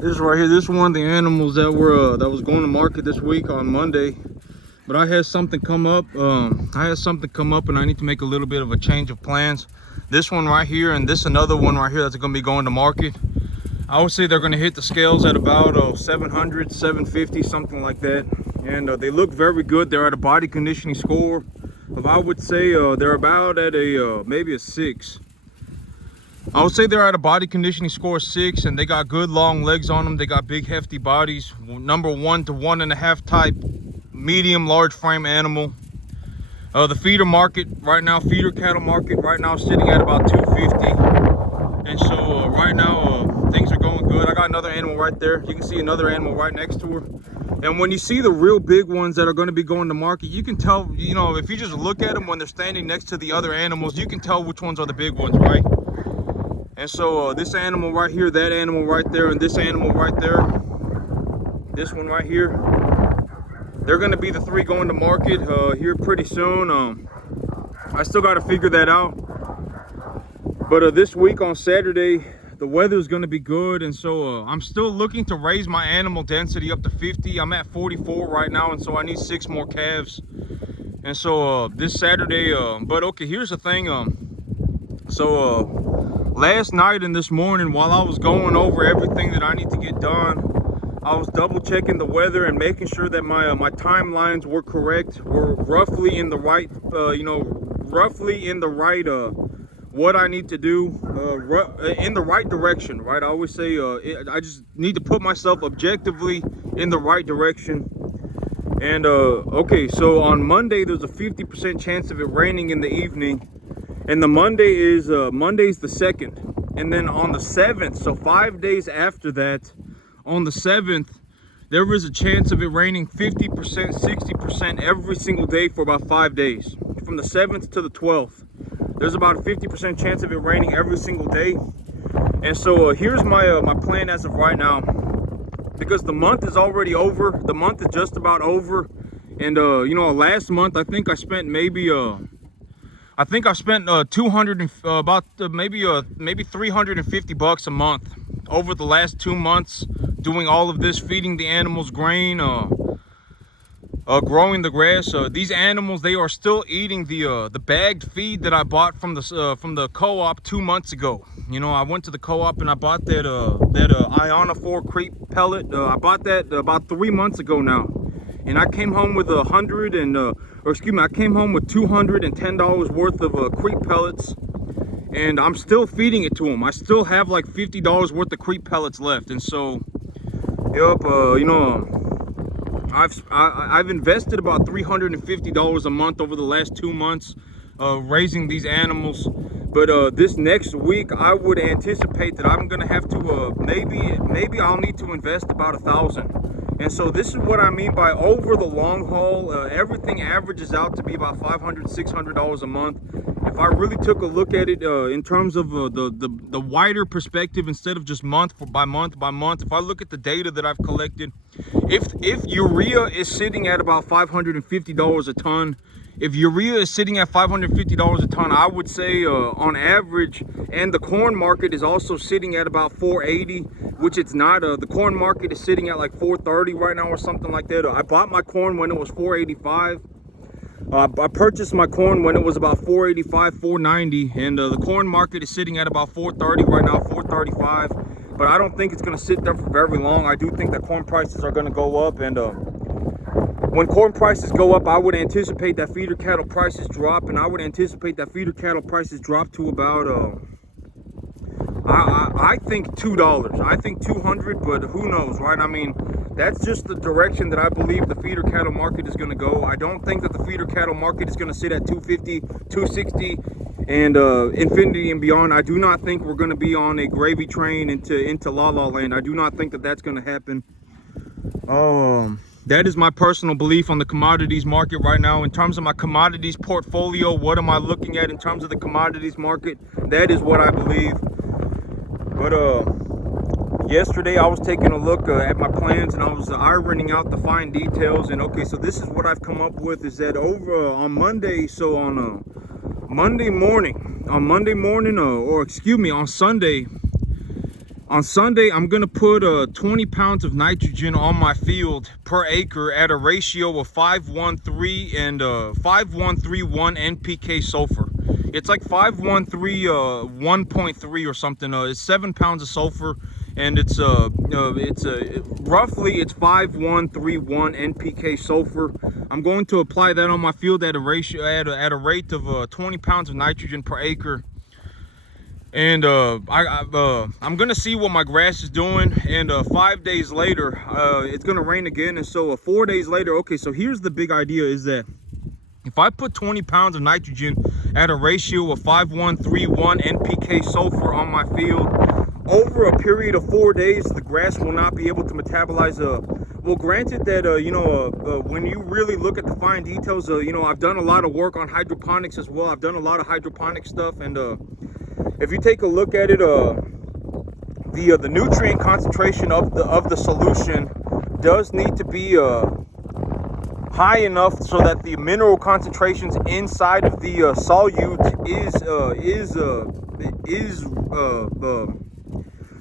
This right here, this is one of the animals that were that was going to market this week on Monday. But I had something come up. And I need to make a little bit of a change of plans. This one right here and this another one right here that's going to be going to market. I would say they're going to hit the scales at about 700, 750, something like that. And they look very good. They're at a body conditioning score of, I would say they're about at a maybe a 6. I would say they're at a body conditioning score 6, and they got good long legs on them. They got big hefty bodies. Number 1 to 1.5 type, medium large frame animal. The feeder market right now, feeder cattle market right now, sitting at about 250. And so right now things are going good. I got another animal right there. You can see another animal right next to her. And when you see the real big ones that are going to be going to market, you can tell, you know, if you just look at them when they're standing next to the other animals, you can tell which ones are the big ones, right? And so this animal right here, that animal right there, and this animal right there, this one right here, they're going to be the 3 going to market here pretty soon. I still got to figure that out. But this week on Saturday, the weather is going to be good. And so I'm still looking to raise my animal density up to 50. I'm at 44 right now. And so I need 6 more calves. And so this Saturday, but okay, here's the thing. Last night and this morning, while I was going over everything that I need to get done, I was double checking the weather and making sure that my timelines were correct, were roughly in the right, what I need to do, in the right direction, right? I always say I just need to put myself objectively in the right direction. And okay, so on Monday there's a 50% chance of it raining in the evening. And the Monday is Monday's the 2nd, and then on the 7th, so 5 days after that, on the 7th, there is a chance of it raining 50%, 60% every single day for about 5 days. From the 7th to the 12th, there's about a 50% chance of it raining every single day. And so here's my my plan as of right now, because the month is already over. The month is just about over, and you know, last month I think I spent maybe 200 about maybe 350 bucks a month over the last 2 months doing all of this, feeding the animals grain, growing the grass. These animals, they are still eating the bagged feed that I bought from the co-op 2 months ago. You know, I went to the co-op and I bought that ionophore creep pellet. I bought that about 3 months ago now. And I came home with I came home with $210 worth of creep pellets, and I'm still feeding it to them. I still have like $50 worth of creep pellets left. And so, yep, you know, I've invested about $350 a month over the last 2 months raising these animals. But this next week, I would anticipate that I'm gonna have to maybe I'll need to invest about $1,000. And so this is what I mean by over the long haul. Everything averages out to be about $500, $600 a month. If I really took a look at it in terms of the wider perspective, instead of just month by month, if I look at the data that I've collected, if urea is sitting at about $550 a ton, if urea is sitting at $550 a ton, I would say on average, and the corn market is also sitting at about $480, which it's not. The corn market is sitting at like $430 right now or something like that. I bought my corn when it was $485. I purchased my corn when it was about $485, $490, and the corn market is sitting at about $430 right now, $435. But I don't think it's going to sit there for very long. I do think that corn prices are going to go up, and when corn prices go up, I would anticipate that feeder cattle prices drop, and I would anticipate that feeder cattle prices drop to about I think $2. I think $200, but who knows, right? I mean, that's just the direction that I believe the feeder cattle market is going to go. I don't think that the feeder cattle market is going to sit at 250, 260, and infinity and beyond. I do not think we're going to be on a gravy train into La La Land. I do not think that that's going to happen. That is my personal belief on the commodities market right now. In terms of my commodities portfolio, what am I looking at in terms of the commodities market? That is what I believe. But yesterday I was taking a look at my plans, and I was ironing out the fine details. And okay, so this is what I've come up with, is that over on Monday, so on Monday morning, or excuse me, on Sunday, On Sunday, I'm gonna put 20 pounds of nitrogen on my field per acre at a ratio of 513 and 5131 NPK sulfur. It's like 513 1.3 or something. It's 7 pounds of sulfur, and it's roughly it's 5131 NPK sulfur. I'm going to apply that on my field at a ratio at a rate of 20 pounds of nitrogen per acre. And I'm gonna see what my grass is doing, and 5 days later it's gonna rain again, and so 4 days later. Okay, so here's the big idea, is that if I put 20 pounds of nitrogen at a ratio of 5131 NPK sulfur on my field over a period of 4 days, the grass will not be able to metabolize well, granted that when you really look at the fine details, I've done a lot of work on hydroponics as well. I've done a lot of hydroponic stuff, and if you take a look at it, the nutrient concentration of the solution does need to be high enough so that the mineral concentrations inside of the solute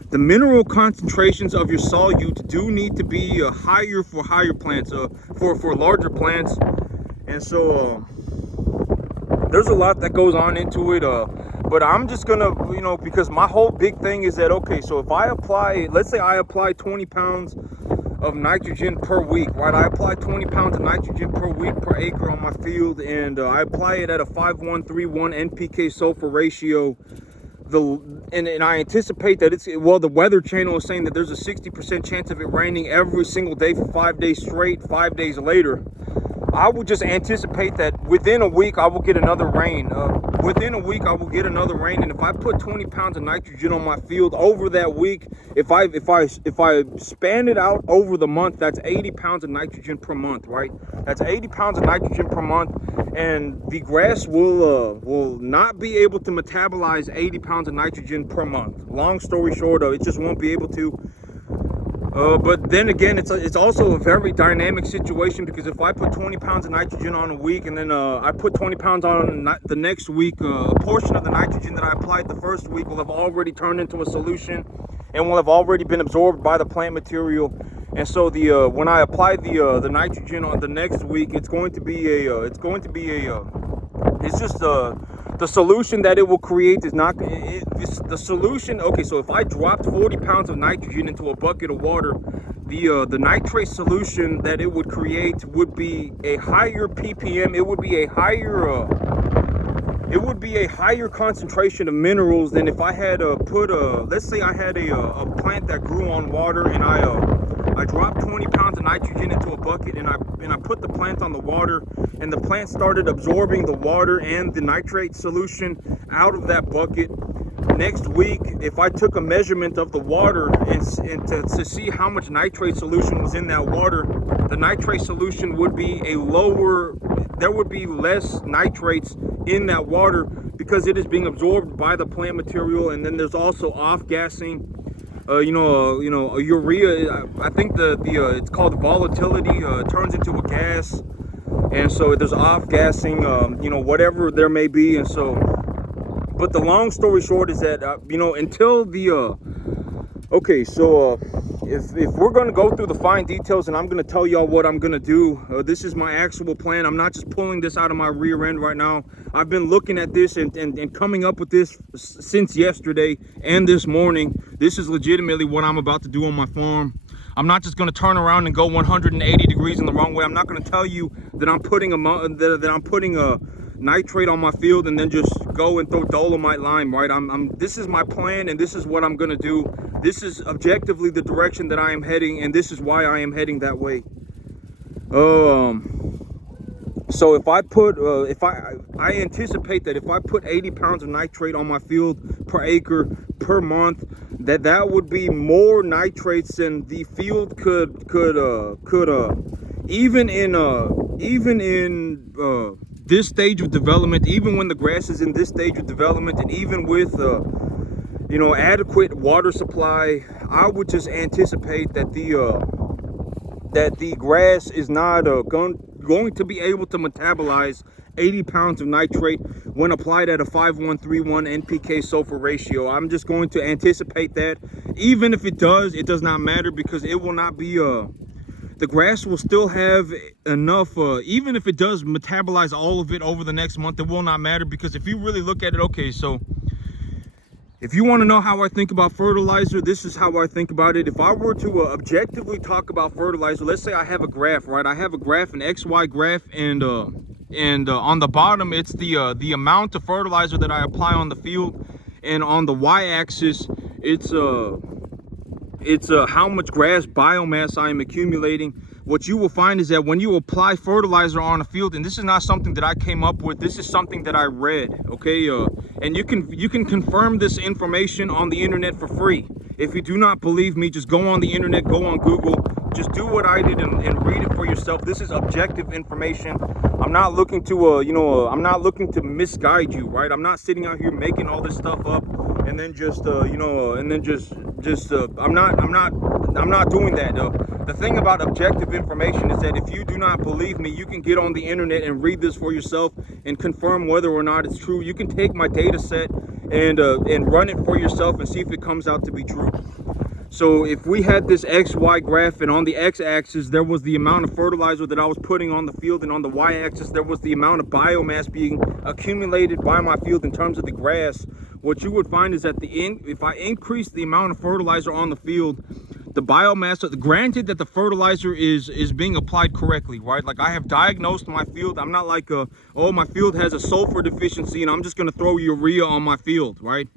the mineral concentrations of your solute do need to be higher for higher plants, for larger plants. And so there's a lot that goes on into it. But I'm just gonna, because my whole big thing is that, okay, so if I apply, let's say I apply 20 pounds of nitrogen per week, right? I apply 20 pounds of nitrogen per week per acre on my field, and I apply it at a 5131 NPK sulfur ratio. And I anticipate that the Weather Channel is saying that there's a 60% chance of it raining every single day for 5 days straight. 5 days later, I would just anticipate that within a week I will get another rain. Within a week I will get another rain, and if I put 20 pounds of nitrogen on my field over that week, if I span it out over the month, that's 80 pounds of nitrogen per month, right? That's 80 pounds of nitrogen per month, and the grass will not be able to metabolize 80 pounds of nitrogen per month. Long story short, it just won't be able to. But then again, it's also a very dynamic situation, because if I put 20 pounds of nitrogen on a week, and then I put 20 pounds on the next week, a portion of the nitrogen that I applied the first week will have already turned into a solution and will have already been absorbed by the plant material. And so when I apply the nitrogen on the next week, it's just the solution that it will create is not the solution. Okay, so if I dropped 40 pounds of nitrogen into a bucket of water, the nitrate solution that it would create would be a higher ppm. It would be a higher concentration of minerals than if I had let's say I had a plant that grew on water, and I dropped 20 pounds of nitrogen into a bucket, and I put the plant on the water, and the plant started absorbing the water and the nitrate solution out of that bucket. Next week, if I took a measurement of the water and to see how much nitrate solution was in that water, the nitrate solution would be there would be less nitrates in that water, because it is being absorbed by the plant material. And then there's also off-gassing. Urea, I think it's called volatility, turns into a gas, and so there's off-gassing, whatever there may be. And so, but the long story short is that, until okay, so if we're going to go through the fine details, and I'm going to tell y'all what I'm going to do, this is my actual plan. I'm not just pulling this out of my rear end right now. I've been looking at this and coming up with this since yesterday and this morning. This is legitimately what I'm about to do on my farm. I'm not just going to turn around and go 180 degrees in the wrong way. I'm not going to tell you that I'm putting a nitrate on my field and then just go and throw dolomite lime, right? This is my plan, and this is what I'm going to do. This is objectively the direction that I am heading, and this is why I am heading that way. So if I put, I anticipate that if I put 80 pounds of nitrate on my field per acre per month, that would be more nitrates than the field could even in this stage of development, even when the grass is in this stage of development, and even with adequate water supply, I would just anticipate that the grass is not going to be able to metabolize 80 pounds of nitrate when applied at a 5131 NPK sulfur ratio. I'm just going to anticipate that, even if it does, it does not matter, because it will not be the grass will still have enough, even if it does metabolize all of it over the next month, it will not matter. Because if you really look at it, okay, so if you want to know how I think about fertilizer, this is how I think about it. If I were to objectively talk about fertilizer, let's say I have a graph, right? I have a graph, an XY graph, and on the bottom, it's the amount of fertilizer that I apply on the field, and on the Y-axis, it's how much grass biomass I am accumulating. What you will find is that when you apply fertilizer on a field, and this is not something that I came up with, this is something that I read, okay? And you can confirm this information on the internet for free. If you do not believe me, just go on the internet, go on Google, just do what I did and read it for yourself. This is objective information. I'm not looking to, I'm not looking to misguide you, right? I'm not sitting out here making all this stuff up and then just, I'm not doing that. The thing about objective information is that if you do not believe me, you can get on the internet and read this for yourself and confirm whether or not it's true. You can take my data set and run it for yourself and see if it comes out to be true. So if we had this XY graph, and on the X-axis there was the amount of fertilizer that I was putting on the field, and on the Y-axis there was the amount of biomass being accumulated by my field in terms of the grass, what you would find is that if I increase the amount of fertilizer on the field, the biomass, granted that the fertilizer is being applied correctly, right? Like, I have diagnosed my field. I'm not like, oh, my field has a sulfur deficiency and I'm just going to throw urea on my field, right?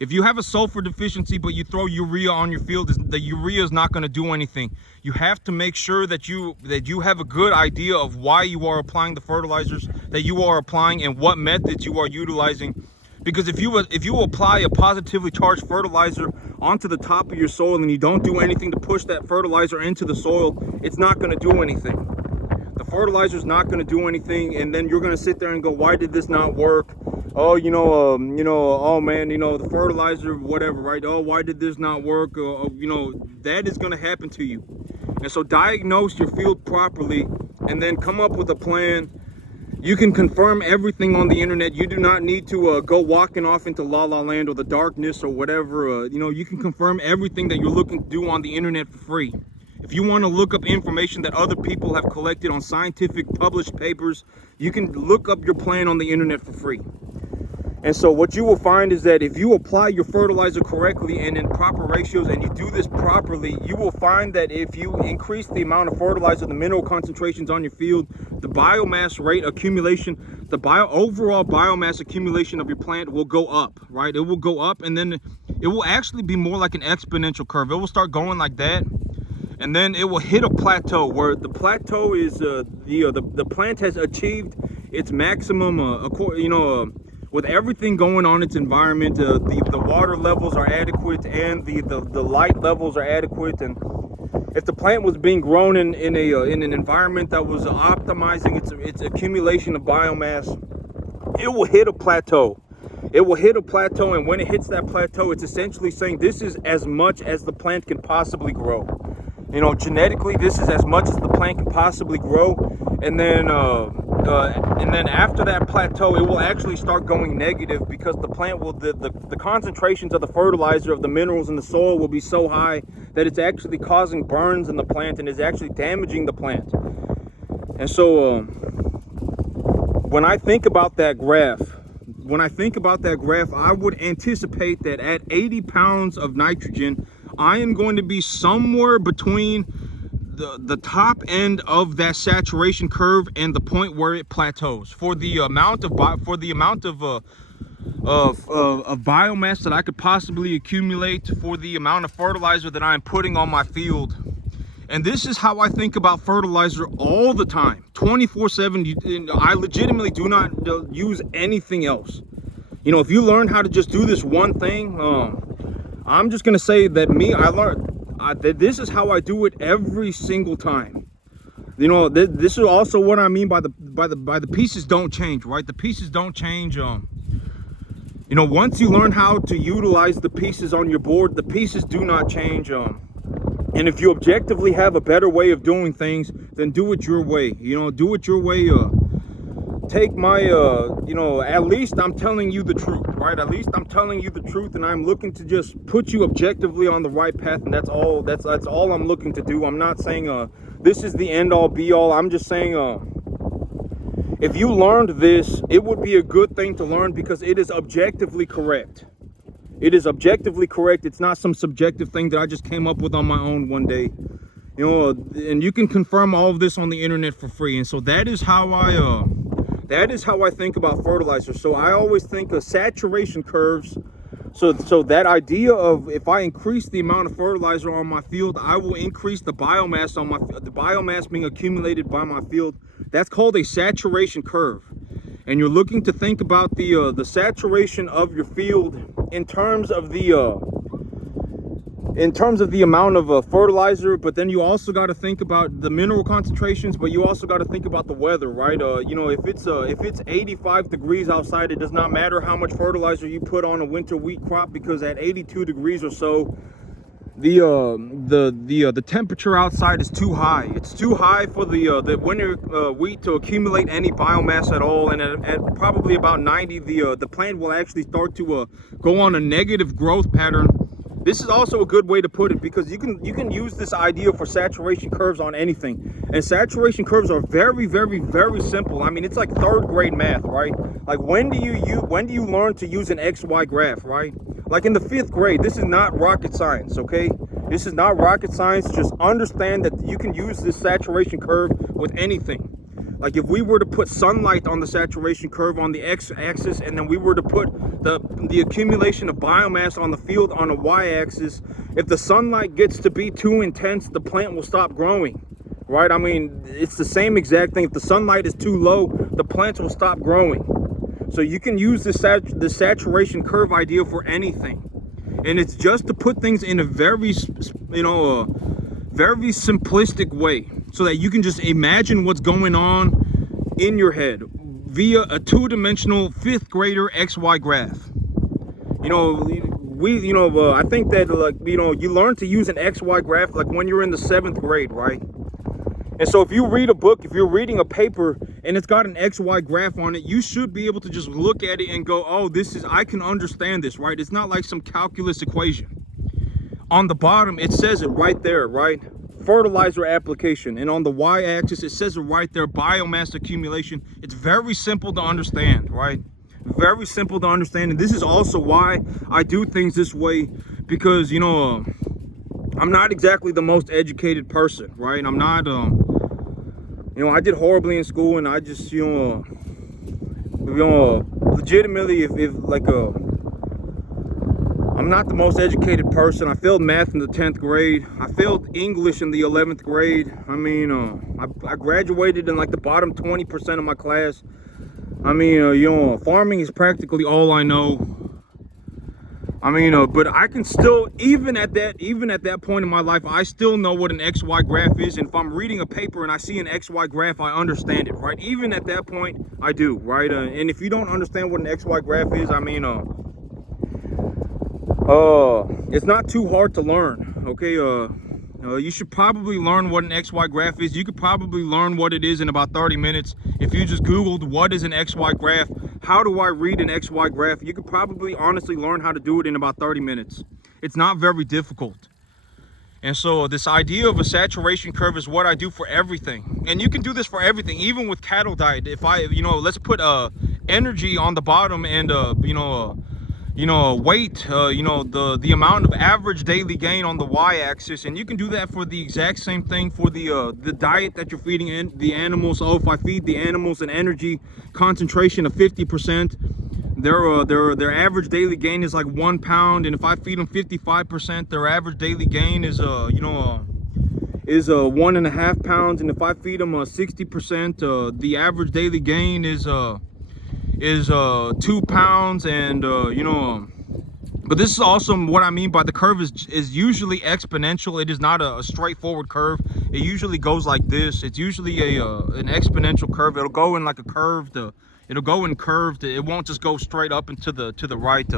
If you have a sulfur deficiency but you throw urea on your field, the urea is not going to do anything. You have to make sure that you have a good idea of why you are applying the fertilizers that you are applying and what methods you are utilizing. Because if you apply a positively charged fertilizer onto the top of your soil and you don't do anything to push that fertilizer into the soil, it's not going to do anything. The fertilizer is not going to do anything, and then you're going to sit there and go, why did this not work? Oh, oh man, the fertilizer, whatever, right? Oh, why did this not work? That is going to happen to you. And so diagnose your field properly and then come up with a plan. You can confirm everything on the internet. You do not need to go walking off into La La Land or the darkness or whatever. You can confirm everything that you're looking to do on the internet for free. If you want to look up information that other people have collected on scientific published papers, you can look up your plan on the internet for free. And so what you will find is that if you apply your fertilizer correctly and in proper ratios, and you do this properly, you will find that if you increase the amount of fertilizer, the mineral concentrations on your field, the biomass rate accumulation, overall biomass accumulation of your plant will go up, right? It will go up, and then it will actually be more like an exponential curve. It will start going like that, and then it will hit a plateau, where the plateau is the plant has achieved its maximum, with everything going on its environment. The water levels are adequate and the light levels are adequate. And if the plant was being grown in an environment that was optimizing its accumulation of biomass, it will hit a plateau. It will hit a plateau, and when it hits that plateau, it's essentially saying this is as much as the plant can possibly grow. Genetically, this is as much as the plant can possibly grow. And then after that plateau, it will actually start going negative, because the plant will, the concentrations of the fertilizer, of the minerals in the soil, will be so high that it's actually causing burns in the plant and is actually damaging the plant. And so when I think about that graph, I would anticipate that at 80 pounds of nitrogen, I am going to be somewhere between the top end of that saturation curve and the point where it plateaus for the amount of biomass that I could possibly accumulate, for the amount of fertilizer that I'm putting on my field. And this is how I think about fertilizer all the time, 24/7. I legitimately do not use anything else. If you learn how to just do this one thing, I'm just gonna say that I learned that this is how I do it every single time. This is also what I mean by the pieces don't change, right? The pieces don't change. Once you learn how to utilize the pieces on your board, the pieces do not change. And if you objectively have a better way of doing things, then do it your way. Do it your way. Take my, at least I'm telling you the truth, right? right? At least I'm telling you the truth, and I'm looking to just put you objectively on the right path, and that's all I'm looking to do. I'm not saying this is the end all be all. I'm just saying if you learned this, it would be a good thing to learn because it is objectively correct. It is objectively correct. It's not some subjective thing that I just came up with on my own one day. You know, and you can confirm all of this on the internet for free. And so that is how I think about fertilizer. So I always think of saturation curves. So that idea of if I increase the amount of fertilizer on my field, I will increase the biomass on the biomass being accumulated by my field. That's called a saturation curve. And you're looking to think about the saturation of your field in terms of the amount of fertilizer, but then you also got to think about the mineral concentrations, but you also got to think about the weather, right? You know, if it's 85 degrees outside, it does not matter how much fertilizer you put on a winter wheat crop, because at 82 degrees or so, the temperature outside is too high. It's too high for the winter wheat to accumulate any biomass at all, and at probably about 90, the plant will actually start to go on a negative growth pattern. This is also a good way to put it, because you can use this idea for saturation curves on anything. And saturation curves are very, very, very simple. I mean, it's like third grade math, right? Like when do you learn to use an XY graph, right? Like in the 5th grade. This is not rocket science, okay? This is not rocket science. Just understand that you can use this saturation curve with anything. Like if we were to put sunlight on the saturation curve on the x-axis, and then we were to put the accumulation of biomass on the field on a y-axis, if the sunlight gets to be too intense, the plant will stop growing, right? I mean, it's the same exact thing. If the sunlight is too low, the plants will stop growing. So you can use the saturation curve idea for anything. And it's just to put things in a very, very simplistic way, so that you can just imagine what's going on in your head via a 2-dimensional 5th grader XY graph. You know, I think that, like, you know, you learn to use an XY graph like when you're in the 7th grade, right? And so if you read a book, if you're reading a paper and it's got an XY graph on it, you should be able to just look at it and go, oh, I can understand this, right? It's not like some calculus equation. On the bottom, it says it right there, right? Fertilizer application. And on the y-axis, it says it right there, biomass accumulation. It's very simple to understand, right? Very simple to understand. And this is also why I do things this way, because, you know, I'm not exactly the most educated person, right? I'm not, you know, I did horribly in school, and I just, legitimately, I'm not the most educated person. I failed math in the 10th grade. I failed English in the 11th grade. I mean, I graduated in like the bottom 20% of my class. I mean, farming is practically all I know. I mean, but I can still, even at that point in my life, I still know what an XY graph is. And if I'm reading a paper and I see an XY graph, I understand it, right? Even at that point, I do, right? And if you don't understand what an XY graph is, I mean, it's not too hard to learn, okay? You should probably learn what an XY graph is. You could probably learn what it is in about 30 minutes. If you just Googled what is an XY graph, how do I read an XY graph, you could probably honestly learn how to do it in about 30 minutes. It's not very difficult. And so this idea of a saturation curve is what I do for everything. And you can do this for everything, even with cattle diet. If let's put energy on the bottom and weight, the amount of average daily gain on the y-axis, and you can do that for the exact same thing for the diet that you're feeding the animals. So if I feed the animals an energy concentration of 50%, their average daily gain is like 1 pound, and if I feed them 55%, their average daily gain is 1.5 pounds, and if I feed them 60%, the average daily gain is 2 pounds. And but this is also what I mean by the curve is usually exponential. It is not a straightforward curve. It usually goes like this. It's usually an exponential curve. It'll go in like a curved, it'll go in curved. It won't just go straight up and to the right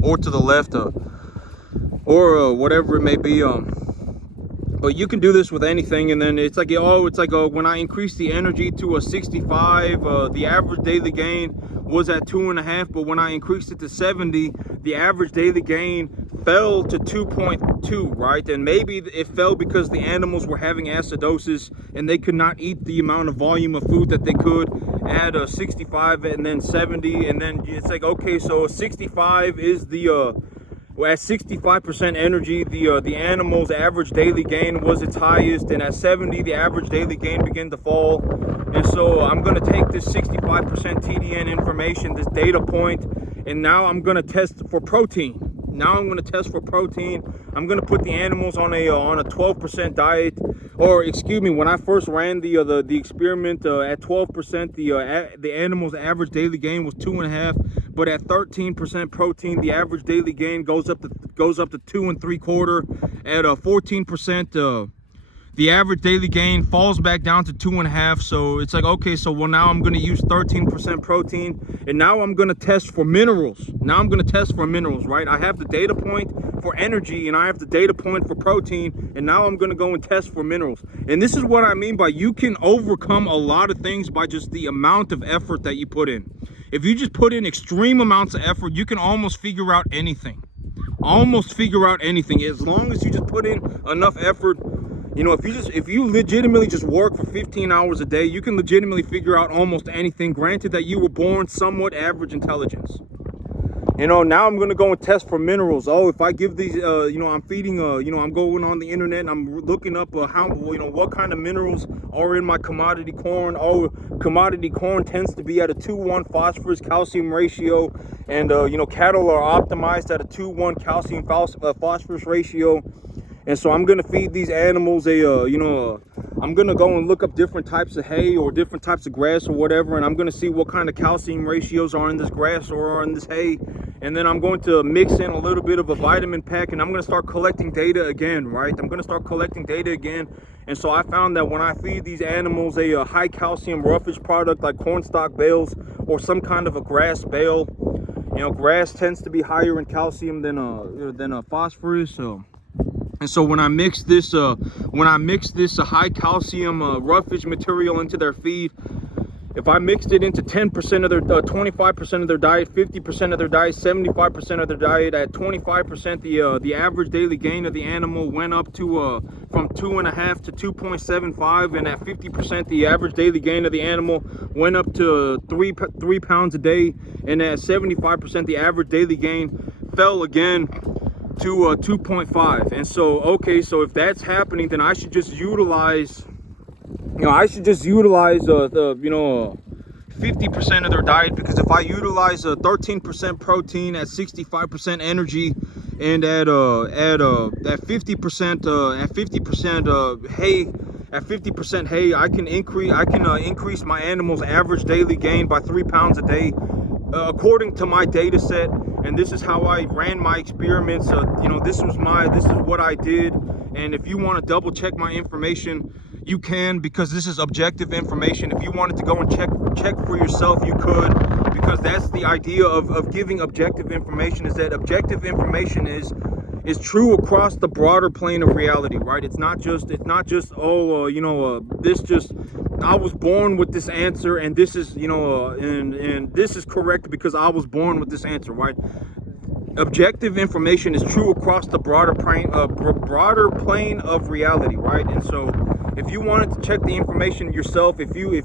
or to the left or whatever it may be. But you can do this with anything. And then it's like, oh, it's like, when I increased the energy to a 65, the average daily gain was at 2.5, but when I increased it to 70, the average daily gain fell to 2.2, right? And maybe it fell because the animals were having acidosis and they could not eat the amount of volume of food that they could at a 65 and then 70. And then it's like, okay, so 65 is the at 65% energy, the animal's average daily gain was its highest, and at 70, the average daily gain began to fall. And so I'm going to take this 65% TDN information, this data point, and now I'm going to test for protein. Now I'm going to test for protein. I'm going to put the animals on a 12% diet, or excuse me, when I first ran the experiment at 12%, the animal's average daily gain was 2.5. But at 13% protein, the average daily gain goes up to 2.75. At 14%, the average daily gain falls back down to 2.5. So it's like, okay, so well, now I'm going to use 13% protein, and now I'm going to test for minerals. Now I'm going to test for minerals, right? I have the data point for energy and I have the data point for protein, and now I'm going to go and test for minerals. And this is what I mean by you can overcome a lot of things by just the amount of effort that you put in. If you just put in extreme amounts of effort, you can almost figure out anything. Almost figure out anything, as long as you just put in enough effort. You know, if you legitimately just work for 15 hours a day, you can legitimately figure out almost anything, granted that you were born somewhat average intelligence. You know, now I'm going to go and test for minerals. Oh, if I give these, you know, I'm feeding, you know, I'm going on the internet and I'm looking up how, you know, what kind of minerals are in my commodity corn. Oh, commodity corn tends to be at a 2:1 phosphorus calcium ratio. And, you know, cattle are optimized at a 2:1 calcium phosphorus ratio. And so I'm going to feed these animals I'm going to go and look up different types of hay or different types of grass or whatever. And I'm going to see what kind of calcium ratios are in this grass or are in this hay. And then I'm going to mix in a little bit of a vitamin pack, and I'm going to start collecting data again, right? I'm going to start collecting data again. And so I found that when I feed these animals a high calcium roughage product like cornstalk bales or some kind of a grass bale, you know, grass tends to be higher in calcium than phosphorus. And so when I mix this high calcium roughage material into their feed, if I mixed it into 10% of their 25% of their diet, 50% of their diet, 75% of their diet, at 25%, the average daily gain of the animal went up to from 2.5 to 2.75, and at 50%, the average daily gain of the animal went up to 3 pounds a day, and at 75%, the average daily gain fell again to 2.5. And so, okay, so if that's happening, then I should just utilize, you know, 50% of their diet, because if I utilize 13% protein at 65% energy, and at 50% hay, I can increase my animal's average daily gain by 3 pounds a day, according to my data set. And this is how I ran my experiments. You know, this is what I did. And if you want to double check my information, you can, because this is objective information. If you wanted to go and check for yourself, you could, because that's the idea of giving objective information, is that objective information is true across the broader plane of reality, right? It's not just I was born with this answer, and this is, you know, and this is correct because I was born with this answer, right? Objective information is true across the broader plane of reality, right? And so if you wanted to check the information yourself, if you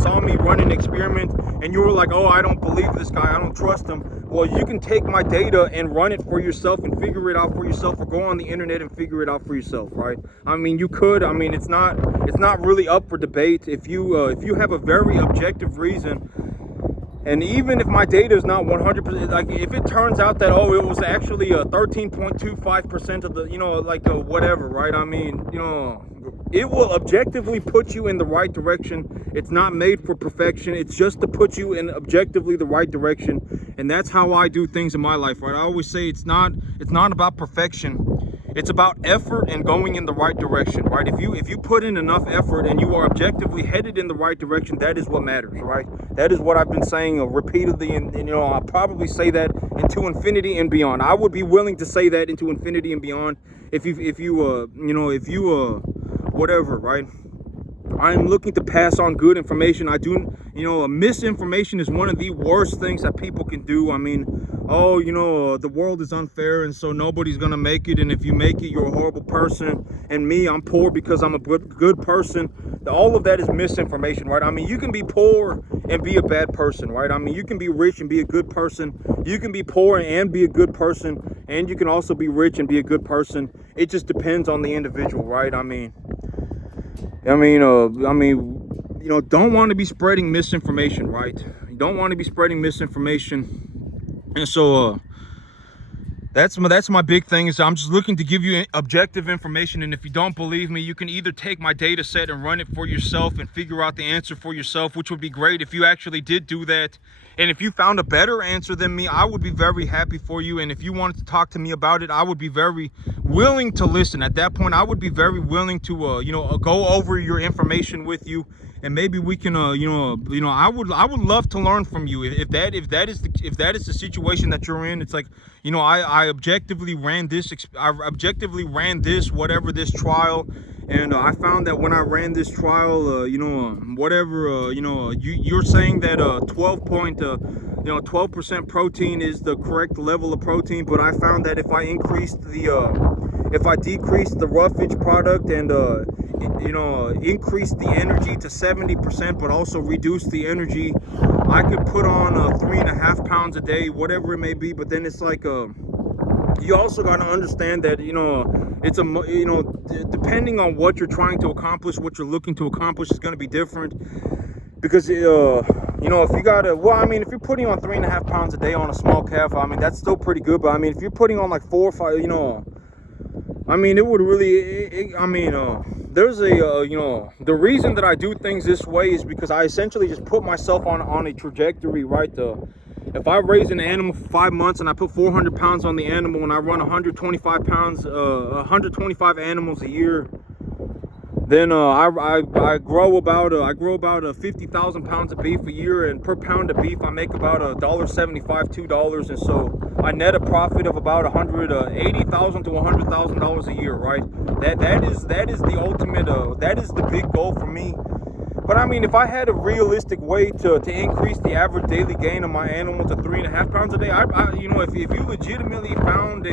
saw me run an experiment and you were like, oh, I don't believe this guy, I don't trust him, well, you can take my data and run it for yourself and figure it out for yourself, or go on the internet and figure it out for yourself, right? I mean, you could. I mean, it's not really up for debate. If you have a very objective reason, and even if my data is not 100%, like if it turns out that, oh, it was actually 13.25% of the, you know, like whatever, right? I mean, you know, it will objectively put you in the right direction. It's not made for perfection. It's just to put you in objectively the right direction. And that's how I do things in my life, right? I always say it's not about perfection. It's about effort and going in the right direction, right? If you put in enough effort and you are objectively headed in the right direction, that is what matters, right? That is what I've been saying repeatedly, and you know, I'll probably say that into infinity and beyond. I would be willing to say that into infinity and beyond if you whatever, right? I'm looking to pass on good information. Misinformation is one of the worst things that people can do. I mean, the world is unfair and so nobody's gonna make it, and if you make it, you're a horrible person, and me, I'm poor because I'm a good person. All of that is misinformation, right? I mean, you can be poor and be a bad person, right? I mean, you can be rich and be a good person. You can be poor and be a good person, and you can also be rich and be a good person. It just depends on the individual, right? Don't want to be spreading misinformation, right? You don't want to be spreading misinformation. And so that's my big thing, is I'm just looking to give you objective information. And if you don't believe me, you can either take my data set and run it for yourself and figure out the answer for yourself, which would be great if you actually did do that. And if you found a better answer than me, I would be very happy for you. And if you wanted to talk to me about it, I would be very willing to listen. At that point, I would be very willing to go over your information with you, and maybe we can I would love to learn from you. If that is the situation that you're in. It's like, I objectively ran this whatever this trial, and I found that when I ran this trial, you're saying that 12% protein is the correct level of protein, but I found that if I decreased the roughage product and increase the energy to 70%, but also reduce the energy, I could put on 3.5 pounds a day, whatever it may be. But then it's like, you also got to understand that, depending on what you're trying to accomplish, what you're looking to accomplish is going to be different. Because, if you're putting on 3.5 pounds a day on a small calf, I mean, that's still pretty good. But I mean, if you're putting on like 4 or 5, it would really, there's the reason that I do things this way is because I essentially just put myself on a trajectory, right? If I raise an animal for 5 months and I put 400 pounds on the animal and I run 125 animals a year, then I grow about 50,000 pounds of beef a year, and per pound of beef I make about $1.75, $2, and so I net a profit of about $180,000 to $100,000 a year, right? That is the ultimate. That is the big goal for me. But I mean, if I had a realistic way to increase the average daily gain of my animal to 3.5 pounds a day, if you legitimately found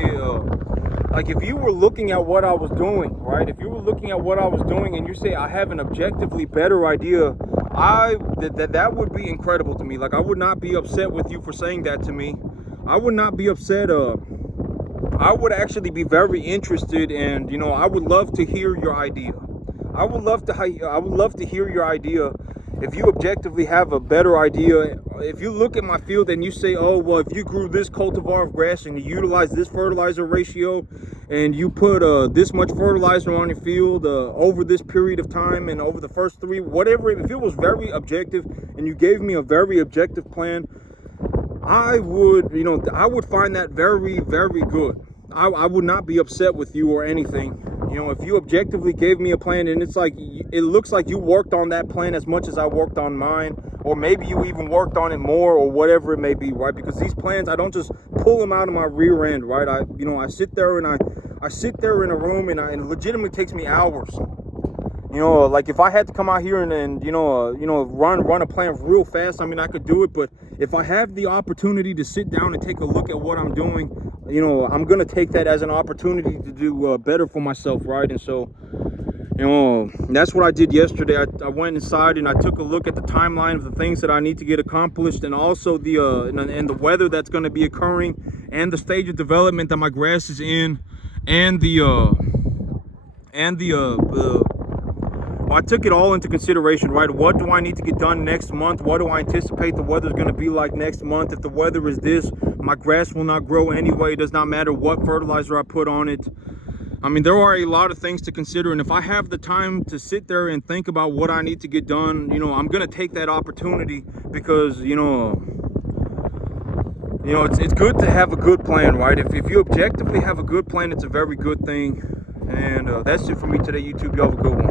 if you were looking at what I was doing, right? If you were looking at what I was doing and you say I have an objectively better idea, that would be incredible to me. Like, I would not be upset with you for saying that to me. I would not be upset. I would actually be very interested, and I would love to hear your idea. I would love to hear your idea. If you objectively have a better idea, if you look at my field and you say, oh, well, if you grew this cultivar of grass and you utilize this fertilizer ratio and you put this much fertilizer on your field over this period of time and over the first 3, whatever, if it was very objective and you gave me a very objective plan, I would find that very, very good. I would not be upset with you or anything. If you objectively gave me a plan and it looks like you worked on that plan as much as I worked on mine, or maybe you even worked on it more, or whatever it may be, right? Because these plans, I don't just pull them out of my rear end, right? I sit there and I sit there in a room and it legitimately takes me hours. Like if I had to come out here and run a plan real fast, I mean, I could do it. But if I have the opportunity to sit down and take a look at what I'm doing, I'm going to take that as an opportunity to do better for myself, right? And so, that's what I did yesterday. I went inside and I took a look at the timeline of the things that I need to get accomplished, and also the weather that's going to be occurring, and the stage of development that my grass is in, and I took it all into consideration, right? What do I need to get done next month? What do I anticipate the weather's going to be like next month? If the weather is this, my grass will not grow anyway. It does not matter what fertilizer I put on it. I mean, there are a lot of things to consider, and if I have the time to sit there and think about what I need to get done, I'm going to take that opportunity, because, you know, it's good to have a good plan, right? If you objectively have a good plan, it's a very good thing. And that's it for me today, YouTube. Y'all have a good one.